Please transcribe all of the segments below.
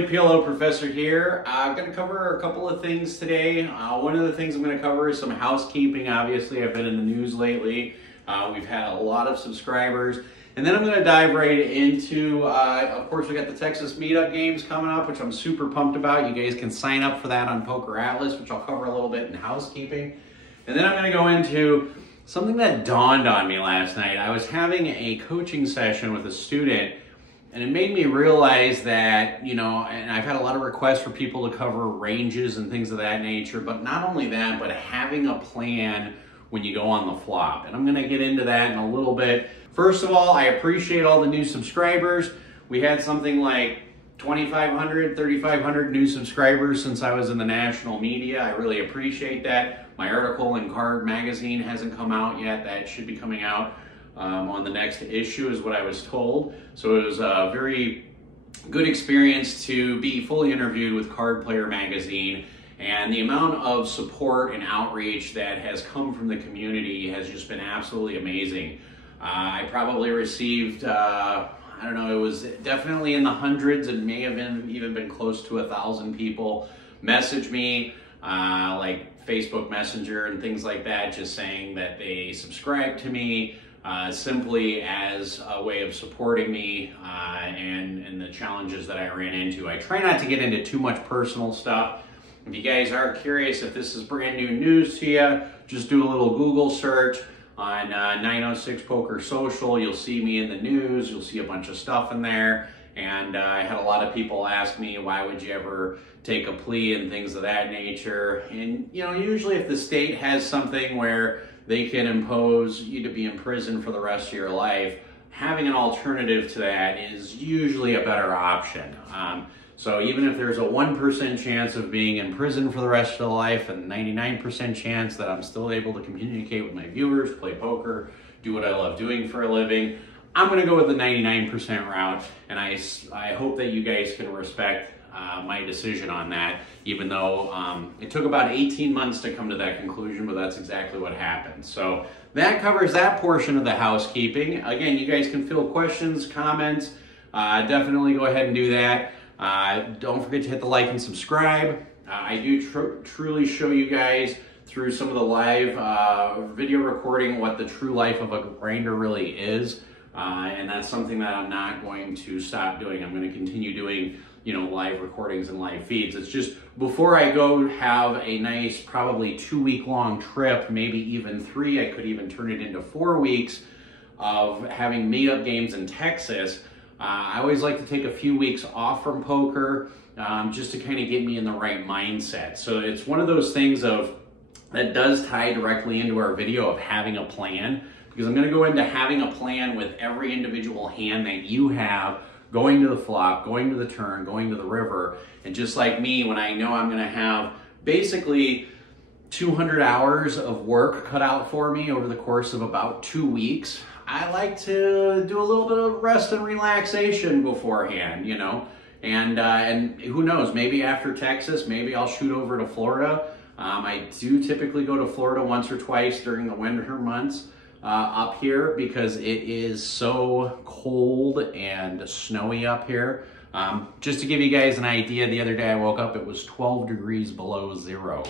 everybody, PLO Professor here. I'm going to cover a couple of things today. One of the things I'm going to cover is some housekeeping. Obviously, I've been in the news lately. We've had a lot of subscribers. And then I'm going to dive right into, of course, we got the Texas meetup games coming up, which I'm super pumped about. You guys can sign up for that on Poker Atlas, which I'll cover a little bit in housekeeping. And then I'm going to go into something that dawned on me last night. I was having a coaching session with a student, and it made me realize that, you know, and I've had a lot of requests for people to cover ranges and things of that nature, but not only that, but having a plan when you go on the flop. And I'm going to get into that in a little bit. First of all, I appreciate all the new subscribers. We had something like 2,500, 3,500 new subscribers since I was in the national media. I really appreciate that. My article in Card Magazine hasn't come out yet. That should be coming out on the next issue is what I was told. So it was a very good experience to be fully interviewed with Card Player Magazine, and the amount of support and outreach that has come from the community has just been absolutely amazing. I probably received, I don't know, it was definitely in the hundreds and may have even been close to 1,000 people message me, like Facebook Messenger and things like that, just saying that they subscribe to me simply as a way of supporting me and the challenges that I ran into. I try not to get into too much personal stuff. If you guys are curious if this is brand new news to you, just do a little Google search on 906 Poker Social. You'll see me in the news. You'll see a bunch of stuff in there. And I had a lot of people ask me, why would you ever take a plea and things of that nature? And, you know, usually if the state has something where they can impose you to be in prison for the rest of your life, having an alternative to that is usually a better option. So even if there's a 1% chance of being in prison for the rest of the life and 99% chance that I'm still able to communicate with my viewers, play poker, do what I love doing for a living, I'm going to go with the 99% route, and I hope that you guys can respect my decision on that, even though it took about 18 months to come to that conclusion, but that's exactly what happened. So that covers that portion of the housekeeping. Again, you guys can fill questions, comments, definitely go ahead and do that. Don't forget to hit the like and subscribe. I do truly show you guys through some of the live video recording what the true life of a grinder really is. And that's something that I'm not going to stop doing. I'm going to continue doing, you know, live recordings and live feeds. It's just before I go have a nice, probably 2-week-long trip, maybe even 3, I could even turn it into 4 weeks of having meetup games in Texas. I always like to take a few weeks off from poker just to kind of get me in the right mindset. So it's one of those things that does tie directly into our video of having a plan, because I'm going to go into having a plan with every individual hand that you have, going to the flop, going to the turn, going to the river. And just like me, when I know I'm going to have basically 200 hours of work cut out for me over the course of about 2 weeks, I like to do a little bit of rest and relaxation beforehand, you know. And who knows, maybe after Texas, maybe I'll shoot over to Florida. I do typically go to Florida once or twice during the winter months up here because it is so cold and snowy up here. Just to give you guys an idea, the other day I woke up, it was 12 degrees below zero.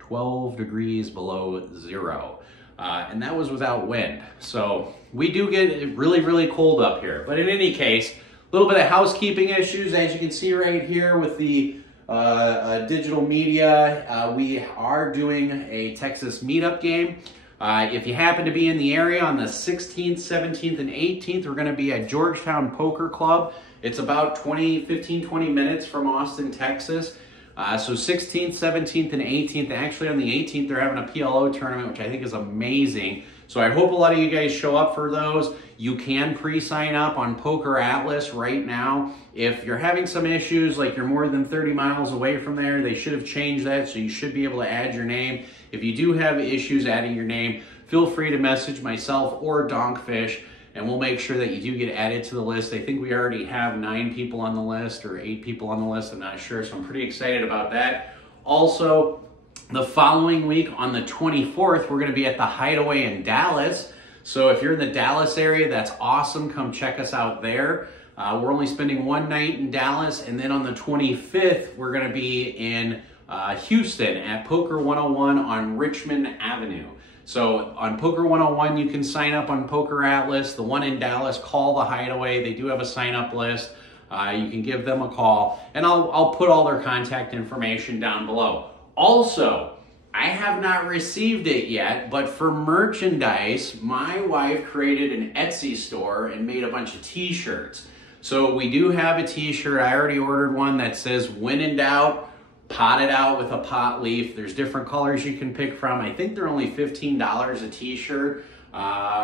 12 degrees below zero. And that was without wind. So we do get really, really cold up here. But in any case, a little bit of housekeeping issues. As you can see right here with the digital media, we are doing a Texas meetup game. If you happen to be in the area on the 16th, 17th, and 18th, we're going to be at Georgetown Poker Club. It's about 15, 20 minutes from Austin, Texas. So 16th, 17th, and 18th. Actually, on the 18th, they're having a PLO tournament, which I think is amazing. So I hope a lot of you guys show up for those. You can pre-sign up on Poker Atlas right now. If you're having some issues, like you're more than 30 miles away from there, they should have changed that, so you should be able to add your name. If you do have issues adding your name, feel free to message myself or Donkfish, and we'll make sure that you do get added to the list. I think we already have 9 people on the list or 8 people on the list, I'm not sure, so I'm pretty excited about that. Also, the following week on the 24th, we're gonna be at the Hideaway in Dallas. So if you're in the Dallas area, that's awesome. Come check us out there. We're only spending one night in Dallas, and then on the 25th, we're going to be in Houston at Poker 101 on Richmond Avenue. So on Poker 101, you can sign up on Poker Atlas. The one in Dallas, call the Hideaway. They do have a sign-up list. You can give them a call, and I'll put all their contact information down below. Also, I have not received it yet, but for merchandise, my wife created an Etsy store and made a bunch of t-shirts. So we do have a t-shirt. I already ordered one that says, when in doubt, pot it out with a pot leaf. There's different colors you can pick from. I think they're only $15 a t-shirt.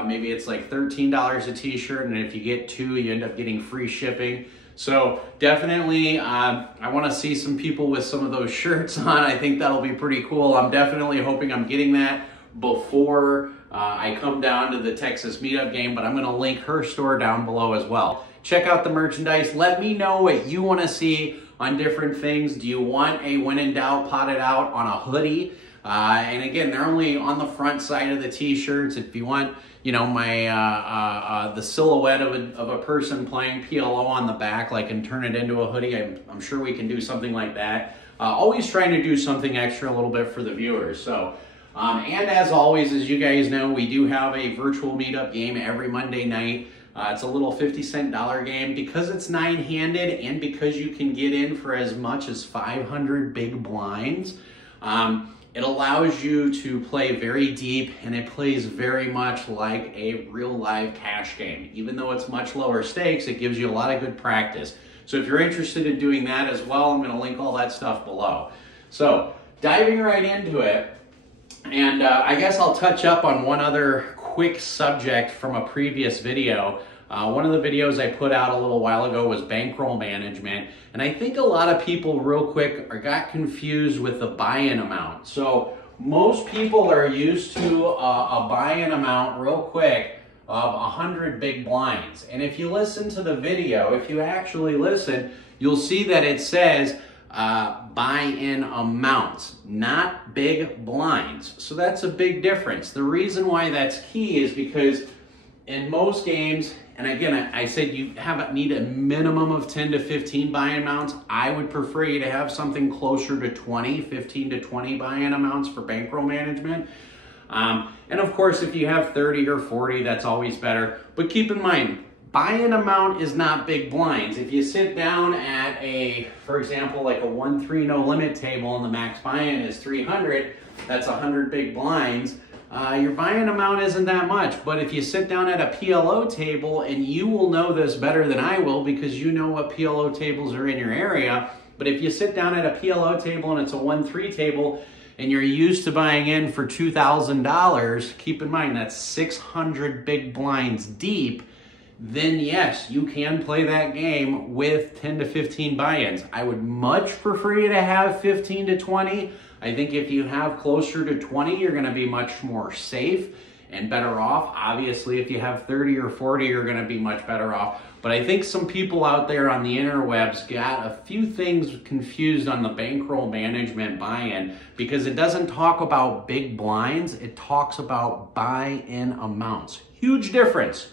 Maybe it's like $13 a t-shirt, and if you get two, you end up getting free shipping. So definitely, I want to see some people with some of those shirts on. I think that'll be pretty cool. I'm definitely hoping I'm getting that before I come down to the Texas meetup game, but I'm going to link her store down below as well. Check out the merchandise. Let me know what you want to see on different things. Do you want a when in doubt, pot it out on a hoodie? And again, they're only on the front side of the t-shirts. If you want, you know, my the silhouette of a person playing PLO on the back, like, and turn it into a hoodie, I'm sure we can do something like that. Always trying to do something extra a little bit for the viewers. So, and as always, as you guys know, we do have a virtual meetup game every Monday night. It's a little 50-cent game because it's 9-handed and because you can get in for as much as 500 big blinds. It allows you to play very deep, and it plays very much like a real live cash game. Even though it's much lower stakes, it gives you a lot of good practice. So if you're interested in doing that as well, I'm going to link all that stuff below. So diving right into it, and I guess I'll touch up on one other quick subject from a previous video. One of the videos I put out a little while ago was bankroll management, and I think a lot of people real quick got confused with the buy-in amount. So most people are used to a buy-in amount real quick of 100 big blinds, and if you listen to the video, if you actually listen, you'll see that it says buy-in amounts, not big blinds. So that's a big difference. The reason why that's key is because in most games, and again, I said you need a minimum of 10 to 15 buy-in amounts. I would prefer you to have something closer to 20, 15 to 20 buy-in amounts for bankroll management. And of course, if you have 30 or 40, that's always better. But keep in mind, buy-in amount is not big blinds. If you sit down at for example, like a 1-3 no limit table and the max buy-in is 300, that's 100 big blinds. Your buy-in amount isn't that much, but if you sit down at a PLO table, and you will know this better than I will because you know what PLO tables are in your area, but if you sit down at a PLO table and it's a 1-3 table and you're used to buying in for $2,000, keep in mind that's 600 big blinds deep, then yes, you can play that game with 10 to 15 buy-ins. I would much prefer you to have 15 to 20. I think if you have closer to 20, you're going to be much more safe and better off. Obviously, if you have 30 or 40, you're going to be much better off. But I think some people out there on the interwebs got a few things confused on the bankroll management buy-in because it doesn't talk about big blinds. It talks about buy-in amounts. Huge difference,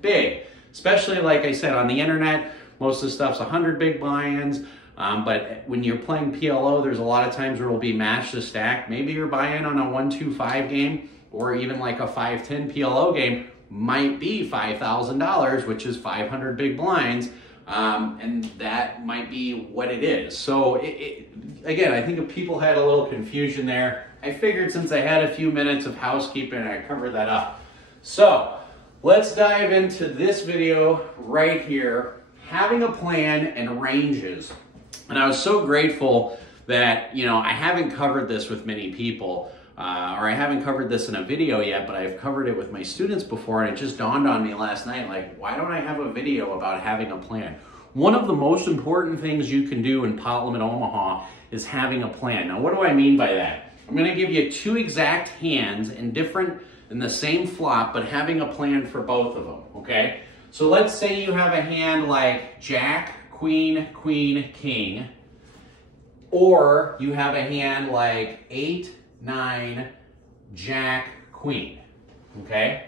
big. Especially, like I said, on the internet, most of the stuff's 100 big buy-ins. But when you're playing PLO, there's a lot of times where it'll be match to stack. Maybe you're buying on a 1-2-5 game, or even like a 5-10 PLO game might be $5,000, which is 500 big blinds, and that might be what it is. So again, I think if people had a little confusion there, I figured since I had a few minutes of housekeeping, I'd cover that up. So let's dive into this video right here, having a plan and ranges. And I was so grateful that, you know, I haven't covered this with many people, or I haven't covered this in a video yet, but I've covered it with my students before, and it just dawned on me last night, like, why don't I have a video about having a plan? One of the most important things you can do in pot limit Omaha is having a plan. Now, what do I mean by that? I'm going to give you two exact hands in the same flop, but having a plan for both of them, okay? So let's say you have a hand like Jack, Queen, Queen, King, or you have a hand like 8, 9, Jack, Queen, okay?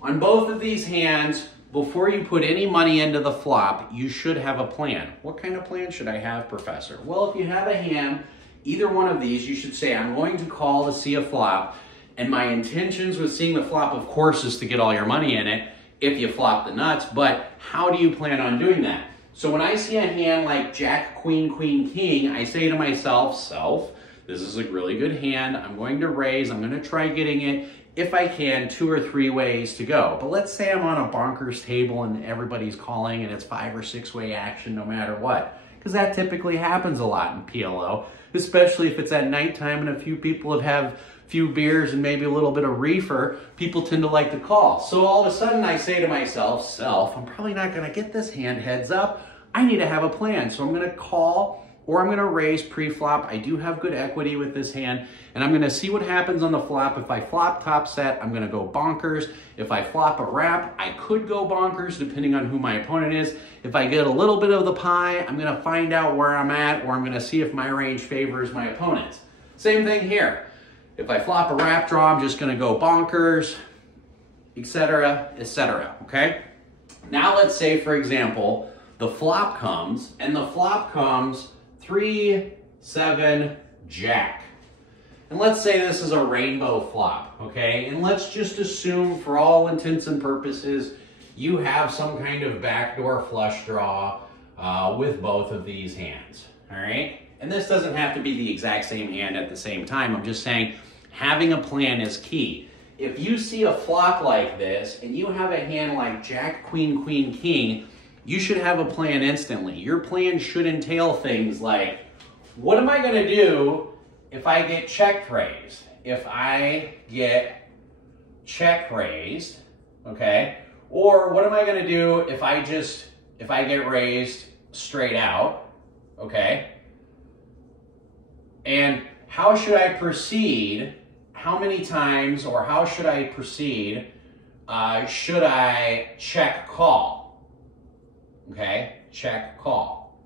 On both of these hands, before you put any money into the flop, you should have a plan. What kind of plan should I have, Professor? Well, if you have a hand, either one of these, you should say, I'm going to call to see a flop, and my intentions with seeing the flop, of course, is to get all your money in it if you flop the nuts, but how do you plan on doing that? So when I see a hand like Jack, Queen, Queen, King, I say to myself, this is a really good hand. I'm going to raise. I'm going to try getting it, if I can, 2 or 3 ways to go. But let's say I'm on a bonkers table and everybody's calling and it's 5 or 6 way action no matter what. Because that typically happens a lot in PLO, especially if it's at nighttime and a few people have a few beers and maybe a little bit of reefer. People tend to like to call. So all of a sudden I say to myself, I'm probably not going to get this hand heads up. I need to have a plan. So I'm going to call or I'm going to raise pre-flop. I do have good equity with this hand, and I'm going to see what happens on the flop. If I flop top set, I'm going to go bonkers. If I flop a wrap, I could go bonkers depending on who my opponent is. If I get a little bit of the pie, I'm going to find out where I'm at, or I'm going to see if my range favors my opponent's. Same thing here. If I flop a wrap draw, I'm just going to go bonkers, etc., etc., okay? Now let's say, for example, the flop comes, and the flop comes 3, 7, Jack. And let's say this is a rainbow flop, okay? And let's just assume, for all intents and purposes, you have some kind of backdoor flush draw with both of these hands, all right? And this doesn't have to be the exact same hand at the same time. I'm just saying having a plan is key. If you see a flop like this and you have a hand like Jack, Queen, Queen, King, you should have a plan instantly. Your plan should entail things like, what am I going to do if I get check raised? If I get check raised, okay? Or what am I going to do if I get raised straight out, okay? And how should I proceed? How many times, or how should I proceed? Should I check call? Okay, check call.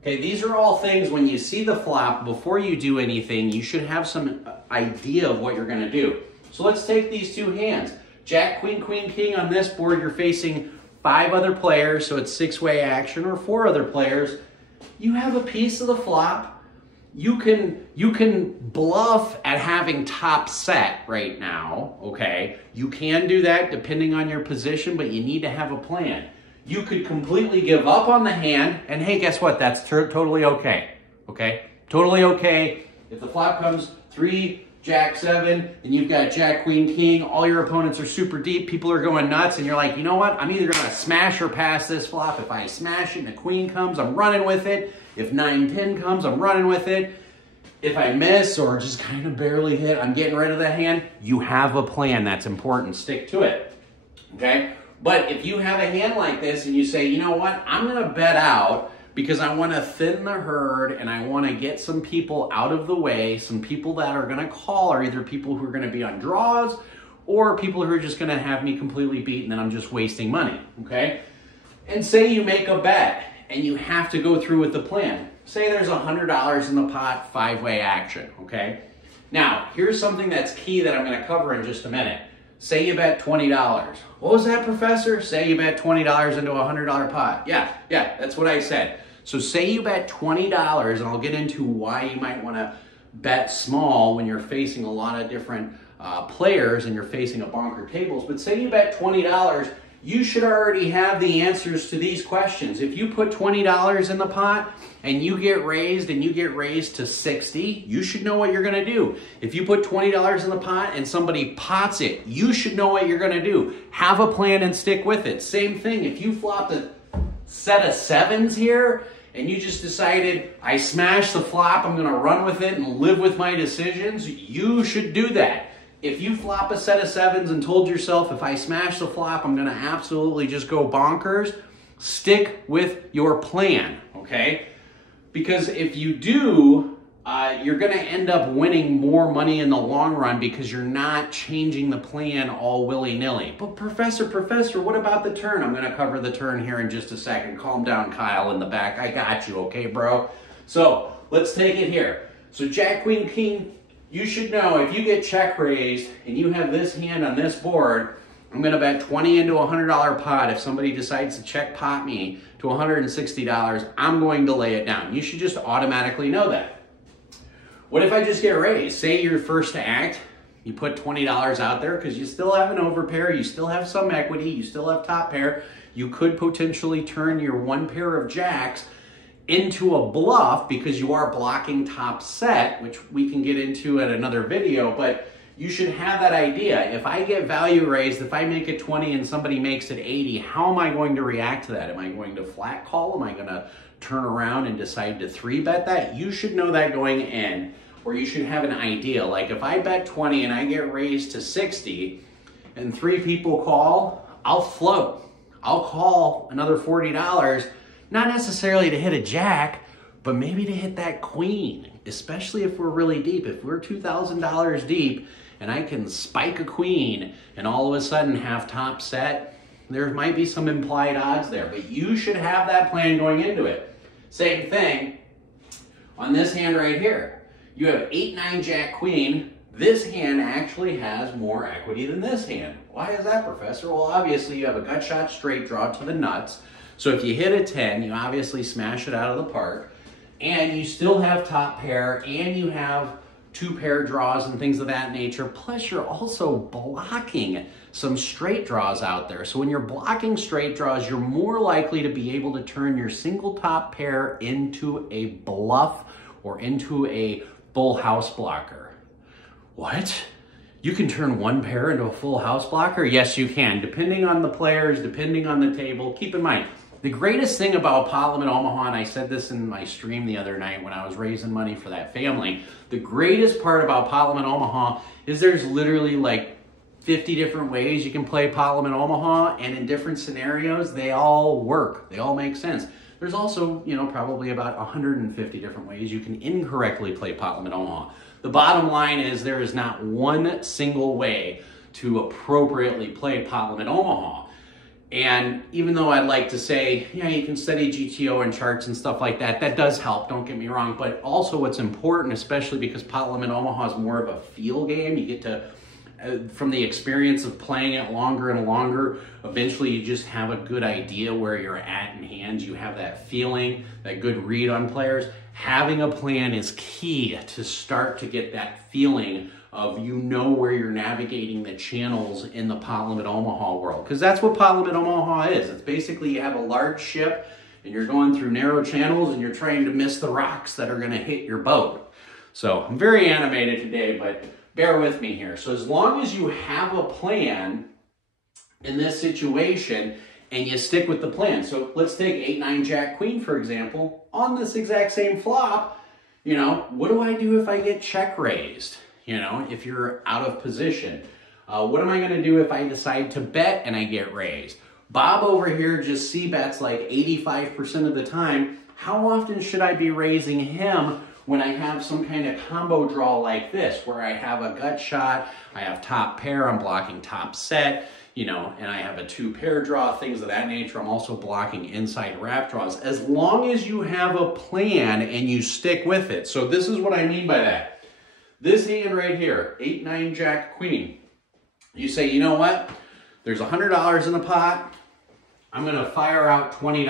Okay, these are all things when you see the flop, before you do anything, you should have some idea of what you're going to do. So let's take these 2 hands. Jack, Queen, Queen, King. On this board, you're facing 5 other players, so it's 6-way action, or 4 other players. You have a piece of the flop. You can bluff at having top set right now, okay? You can do that depending on your position, but you need to have a plan. You could completely give up on the hand, and hey, guess what? That's totally okay, okay? Totally okay. If the flop comes 3, Jack, 7, and you've got Jack, Queen, King, all your opponents are super deep, people are going nuts, and you're like, you know what? I'm either going to smash or pass this flop. If I smash it and the queen comes, I'm running with it. If 9, 10 comes, I'm running with it. If I miss or just kind of barely hit, I'm getting rid of the hand. You have a plan. That's important. Stick to it, okay? But if you have a hand like this and you say, you know what, I'm going to bet out because I want to thin the herd and I want to get some people out of the way, some people that are going to call are either people who are going to be on draws or people who are just going to have me completely beat and then I'm just wasting money, okay? And say you make a bet and you have to go through with the plan. Say there's $100 in the pot, 5-way action, okay? Now, here's something that's key that I'm going to cover in just a minute. Say you bet $20. What was that, Professor? Say you bet $20 into a $100 pot. Yeah, that's what I said. So say you bet $20, and I'll get into why you might want to bet small when you're facing a lot of different players and you're facing a bonker tables. But say you bet $20, you should already have the answers to these questions. If you put $20 in the pot and you get raised to 60, you should know what you're going to do. If you put $20 in the pot and somebody pots it, you should know what you're going to do. Have a plan and stick with it. Same thing, if you flopped a set of 7s here and you just decided, I smashed the flop, I'm going to run with it and live with my decisions, you should do that. If you flop a set of 7s and told yourself, if I smash the flop, I'm going to absolutely just go bonkers, stick with your plan, okay? Because if you do, you're going to end up winning more money in the long run because you're not changing the plan all willy-nilly. But Professor, what about the turn? I'm going to cover the turn here in just a second. Calm down, Kyle, in the back. I got you, okay, bro? So let's take it here. So Jack, Queen, King, you should know if you get check raised and you have this hand on this board, I'm going to bet 20 into a $100 pot. If somebody decides to check pot me to $160, I'm going to lay it down. You should just automatically know that. What if I just get raised? Say you're first to act, you put $20 out there because you still have an overpair, you still have some equity, you still have top pair. You could potentially turn your one pair of jacks into a bluff because you are blocking top set, which we can get into at another video, but you should have that idea. If I get value raised, if I make it 20 and somebody makes it 80, how am I going to react to that? Am I going to flat call? Am I going to turn around and decide to 3-bet that? You should know that going in, or you should have an idea. Like if I bet 20 and I get raised to 60 and 3 people call, I'll float. I'll call another $40, not necessarily to hit a jack, but maybe to hit that queen, especially if we're really deep. If we're $2,000 deep and I can spike a queen and all of a sudden have top set, there might be some implied odds there, but you should have that plan going into it. Same thing on this hand right here. You have 8-9 jack queen. This hand actually has more equity than this hand. Why is that, Professor? Well, obviously you have a gut shot straight draw to the nuts. So if you hit a 10, you obviously smash it out of the park, and you still have top pair, and you have 2 pair draws and things of that nature. Plus you're also blocking some straight draws out there. So when you're blocking straight draws, you're more likely to be able to turn your single top pair into a bluff or into a full house blocker. What? You can turn one pair into a full house blocker? Yes, you can, depending on the players, depending on the table. Keep in mind, the greatest thing about pot limit Omaha, and I said this in my stream the other night when I was raising money for that family, the greatest part about pot limit Omaha is there's literally like 50 different ways you can play pot limit Omaha, and in different scenarios, they all work. They all make sense. There's also, you know, probably about 150 different ways you can incorrectly play pot limit Omaha. The bottom line is there is not one single way to appropriately play pot limit Omaha. And even though I'd like to say, yeah, you can study GTO and charts and stuff like that, that does help, don't get me wrong. But also what's important, especially because pot limit Omaha is more of a feel game, you get to, from the experience of playing it longer and longer, eventually you just have a good idea where you're at in hands. You have that feeling, that good read on players. Having a plan is key to start to get that feeling of, you know, where you're navigating the channels in the pot limit Omaha world. Because that's what pot limit Omaha is. It's basically you have a large ship and you're going through narrow channels and you're trying to miss the rocks that are going to hit your boat. So I'm very animated today, but bear with me here. So as long as you have a plan in this situation and you stick with the plan. So let's take 8-9 jack queen, for example, on this exact same flop. You know, what do I do if I get check raised? You know, if you're out of position, what am I going to do if I decide to bet and I get raised? Bob over here just c-bets like 85% of the time. How often should I be raising him when I have some kind of combo draw like this, where I have a gut shot, I have top pair, I'm blocking top set, you know, and I have a 2 pair draw, things of that nature. I'm also blocking inside wrap draws. As long as you have a plan and you stick with it. So this is what I mean by that. This hand right here, 8-9 jack queen. You say, you know what? There's $100 in the pot. I'm going to fire out $20.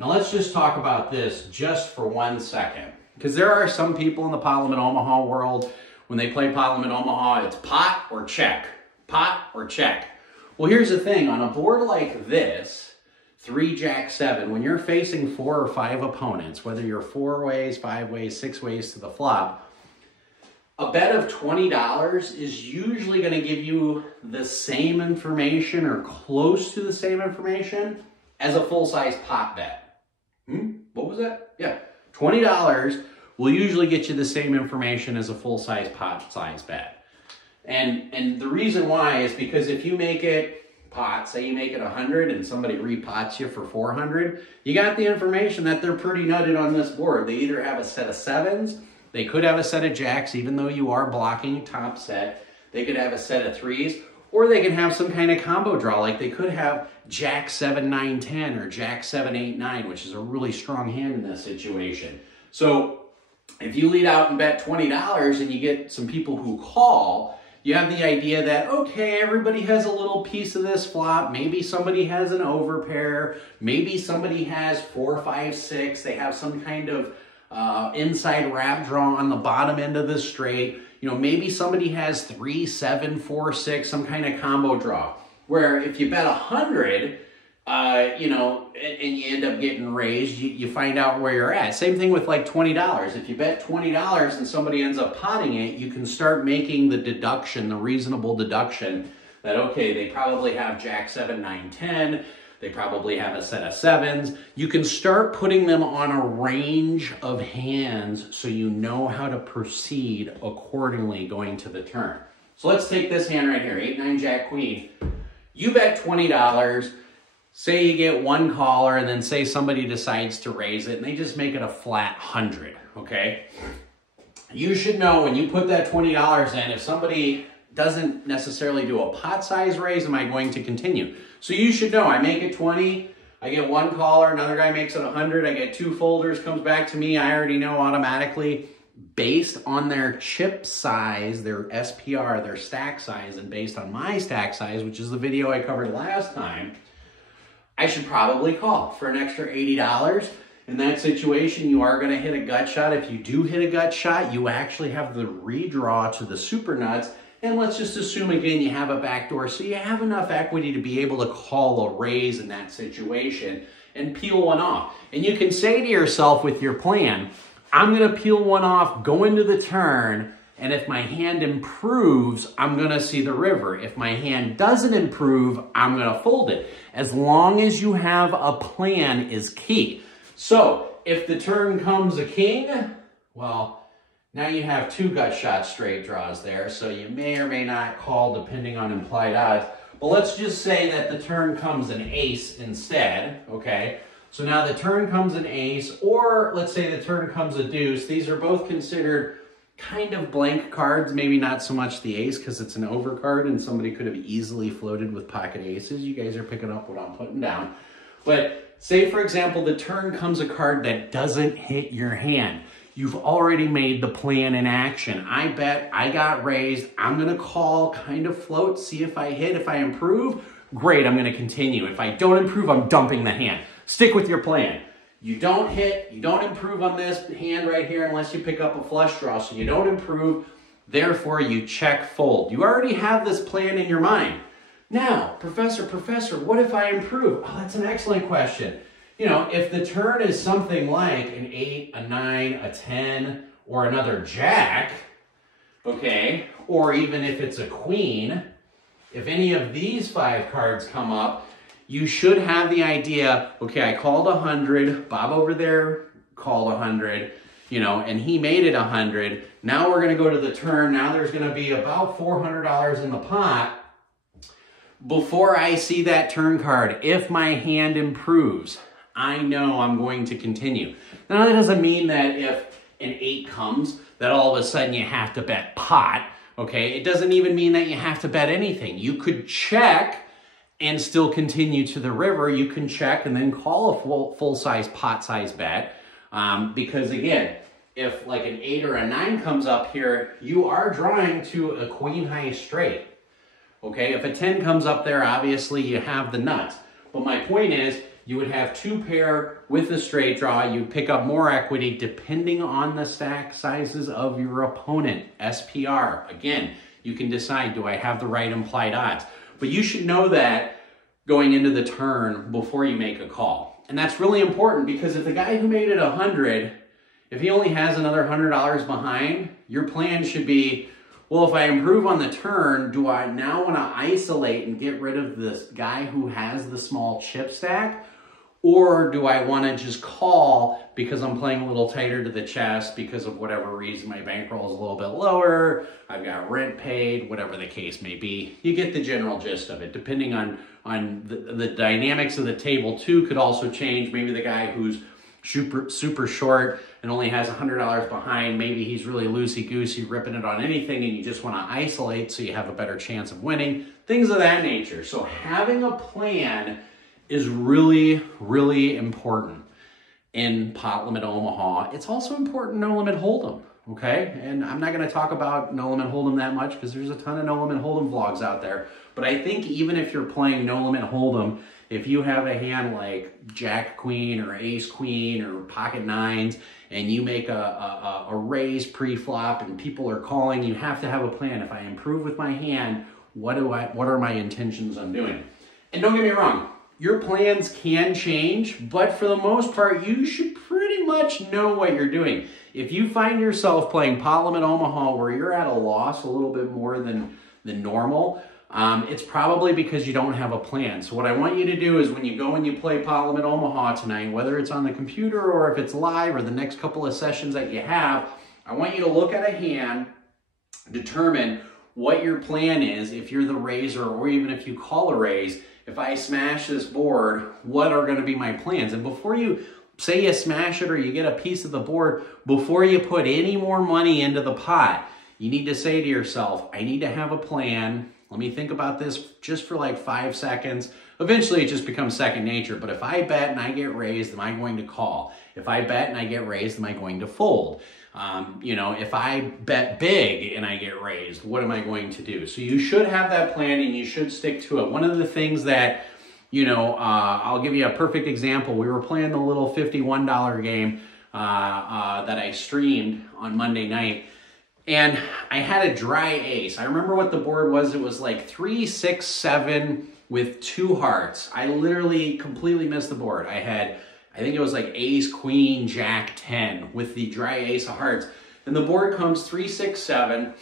Now let's just talk about this just for 1 second. Because there are some people in the pot limit Omaha world, when they play pot limit Omaha, it's pot or check. Pot or check. Well, here's the thing. On a board like this, 3 jack 7, when you're facing 4 or 5 opponents, whether you're 4 ways, 5 ways, 6 ways to the flop, a bet of $20 is usually going to give you the same information or close to the same information as a full-size pot bet. What was that? Yeah, $20 will usually get you the same information as a full-size pot size bet. And the reason why is because if you make it pot, say you make it 100 and somebody repots you for 400, you got the information that they're pretty nutted on this board. They either have a set of 7s, they could have a set of jacks, even though you are blocking top set. They could have a set of 3s, or they can have some kind of combo draw. Like they could have jack 7, 9, 10, or jack 7, 8, 9, which is a really strong hand in this situation. So if you lead out and bet $20 and you get some people who call, You have the idea that, okay, everybody has a little piece of this flop. Maybe somebody has an overpair. Maybe somebody has 4, 5, 6. They have some kind of inside wrap draw on the bottom end of the straight. You know, maybe somebody has 3, 7, 4, 6, some kind of combo draw. Where if you bet 100, you know, and you end up getting raised, you find out where you're at. Same thing with like $20. If you bet $20 and somebody ends up potting it, you can start making the deduction, the reasonable deduction that, okay, they probably have Jack 7, 9, 10. They probably have a set of 7s. You can start putting them on a range of hands so you know how to proceed accordingly going to the turn. So let's take this hand right here, 8, 9, Jack, Queen. You bet $20. Say you get one caller, and then say somebody decides to raise it, and they just make it a flat 100, okay? You should know when you put that $20 in, if somebody doesn't necessarily do a pot size raise, am I going to continue? So you should know, I make it 20, I get one caller, another guy makes it 100, I get 2 folders, comes back to me, I already know automatically, based on their chip size, their SPR, their stack size, and based on my stack size, which is the video I covered last time, I should probably call for an extra $80. In that situation, you are going to hit a gut shot. If you do hit a gut shot, you actually have the redraw to the super nuts. And let's just assume, again, you have a backdoor. So you have enough equity to be able to call a raise in that situation and peel one off. And you can say to yourself with your plan, I'm going to peel one off, go into the turn, and if my hand improves, I'm going to see the river. If my hand doesn't improve, I'm going to fold it. As long as you have a plan is key. So if the turn comes a king, well, now you have 2 gut shot straight draws there. So you may or may not call depending on implied odds. But let's just say that the turn comes an ace instead, okay? So now the turn comes an ace, or let's say the turn comes a deuce. These are both considered kind of blank cards, maybe not so much the ace because it's an overcard and somebody could have easily floated with pocket aces. You guys are picking up what I'm putting down. But say, for example, the turn comes a card that doesn't hit your hand. You've already made the plan in action. I bet, I got raised, I'm going to call, kind of float, see if I hit. If I improve, great, I'm going to continue. If I don't improve, I'm dumping the hand. Stick with your plan. You don't hit, you don't improve on this hand right here unless you pick up a flush draw. So you don't improve, therefore you check fold. You already have this plan in your mind. Now, Professor, what if I improve? Oh, that's an excellent question. You know, if the turn is something like an 8, a 9, a 10, or another jack, okay, or even if it's a queen, if any of these 5 cards come up, you should have the idea, okay, I called 100, Bob over there called 100, you know, and he made it 100. Now we're going to go to the turn. Now there's going to be about $400 in the pot. Before I see that turn card, if my hand improves, I know I'm going to continue. Now that doesn't mean that if an 8 comes, that all of a sudden you have to bet pot, okay? It doesn't even mean that you have to bet anything. You could check and still continue to the river. You can check and then call a full-size pot-size bet because, again, if like an 8 or a 9 comes up here, you are drawing to a queen-high straight, okay? If a 10 comes up there, obviously you have the nuts. But my point is, you would have 2 pair with a straight draw. You'd pick up more equity depending on the stack sizes of your opponent. SPR, again, you can decide, do I have the right implied odds? But you should know that going into the turn before you make a call. And that's really important because if the guy who made it 100, if he only has another $100 behind, your plan should be, well, if I improve on the turn, do I now want to isolate and get rid of this guy who has the small chip stack? Or do I want to just call because I'm playing a little tighter to the chest because of whatever reason my bankroll is a little bit lower, I've got rent paid, whatever the case may be. You get the general gist of it. Depending on the dynamics of the table too could also change. Maybe the guy who's super short and only has $100 behind, maybe he's really loosey-goosey, ripping it on anything and you just want to isolate so you have a better chance of winning. Things of that nature. So having a plan is really, really important in pot limit Omaha. It's also important no limit hold'em, okay? And I'm not gonna talk about no limit hold'em that much because there's a ton of no limit hold'em vlogs out there. But I think even if you're playing no limit hold'em, if you have a hand like Jack Queen or Ace Queen or Pocket Nines, and you make a raise pre-flop and people are calling, you have to have a plan. If I improve with my hand, what are my intentions on doing? And don't get me wrong, your plans can change, but for the most part, you should pretty much know what you're doing. If you find yourself playing pot limit Omaha where you're at a loss a little bit more than normal, it's probably because you don't have a plan. So what I want you to do is when you go and you play pot limit Omaha tonight, whether it's on the computer or if it's live or the next couple of sessions that you have, I want you to look at a hand, determine what your plan is if you're the raiser or even if you call a raise. If I smash this board, what are going to be my plans? And before you say you smash it or you get a piece of the board, before you put any more money into the pot, you need to say to yourself, I need to have a plan. Let me think about this just for like 5 seconds. Eventually it just becomes second nature, but if I bet and I get raised, am I going to call? If I bet and I get raised, am I going to fold? You know, if I bet big and I get raised, what am I going to do? So you should have that plan and you should stick to it. One of the things that, you know, I'll give you a perfect example. We were playing the little $51 game that I streamed on Monday night. And I had a dry ace. I remember what the board was. It was like 3, 6, 7 with 2 hearts. I literally completely missed the board. I think it was like ace, queen, jack, 10 with the dry ace of hearts. And the board comes 3, 6, 7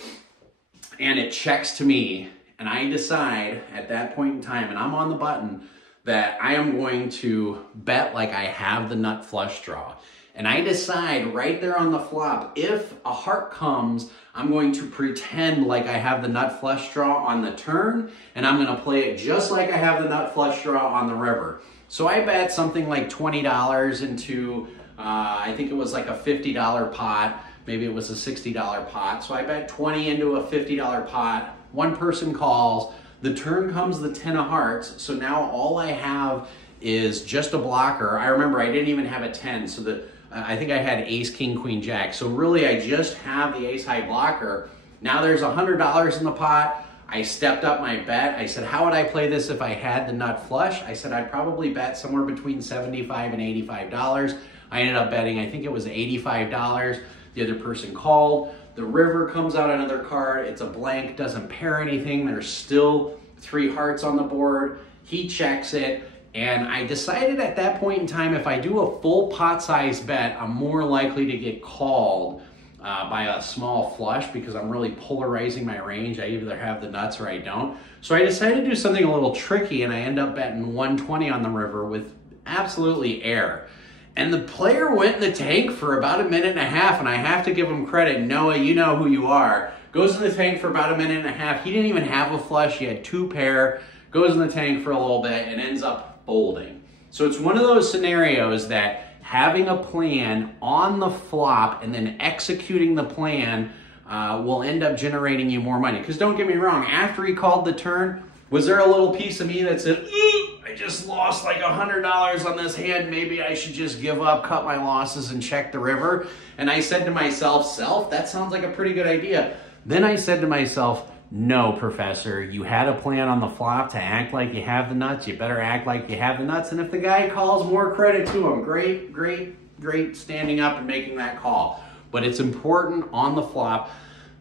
and it checks to me. And I decide at that point in time, and I'm on the button, that I am going to bet like I have the nut flush draw. And I decide right there on the flop, if a heart comes, I'm going to pretend like I have the nut flush draw on the turn, and I'm gonna play it just like I have the nut flush draw on the river. So I bet something like $20 into, I think it was like a $50 pot, maybe it was a $60 pot. So I bet 20 into a $50 pot, one person calls, the turn comes the 10 of hearts, so now all I have is just a blocker. I remember I didn't even have a 10, so I think I had ace, king, queen, jack. So really I just have the ace high blocker. Now there's $100 in the pot. I stepped up my bet. I said, how would I play this if I had the nut flush? I said, I'd probably bet somewhere between $75 and $85. I ended up betting, I think it was $85. The other person called. The river comes out another card. It's a blank, doesn't pair anything. There's still 3 hearts on the board. He checks it. And I decided at that point in time, if I do a full pot size bet, I'm more likely to get called by a small flush because I'm really polarizing my range. I either have the nuts or I don't. So I decided to do something a little tricky, and I end up betting 120 on the river with absolutely air. And the player went in the tank for about 1.5 minutes, and I have to give him credit. Noah, you know who you are. Goes in the tank for about 1.5 minutes. He didn't even have a flush. He had 2 pair. Goes in the tank for a little bit and ends up folding. So it's one of those scenarios that having a plan on the flop and then executing the plan will end up generating you more money. Because don't get me wrong, after he called the turn, was there a little piece of me that said, ooh, I just lost like $100 on this hand, maybe I should just give up, cut my losses, and check the river? And I said to myself, that sounds like a pretty good idea. Then I said to myself, no, Professor, you had a plan on the flop to act like you have the nuts. You better act like you have the nuts. And if the guy calls, more credit to him. Great, great, great standing up and making that call. But it's important on the flop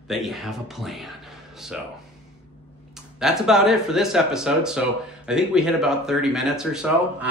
that you have a plan. So that's about it for this episode. So I think we hit about 30 minutes or so.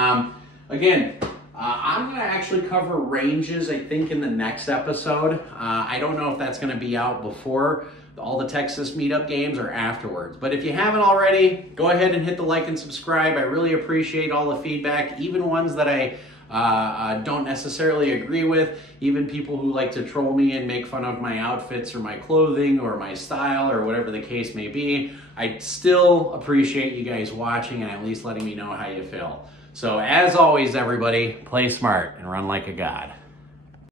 Again, I'm going to actually cover ranges, I think, in the next episode. I don't know if that's going to be out before all the Texas meetup games or afterwards. But if you haven't already, go ahead and hit the like and subscribe. I really appreciate all the feedback, even ones that I don't necessarily agree with, even people who like to troll me and make fun of my outfits or my clothing or my style or whatever the case may be. I still appreciate you guys watching and at least letting me know how you feel. So as always, everybody, play smart and run like a god.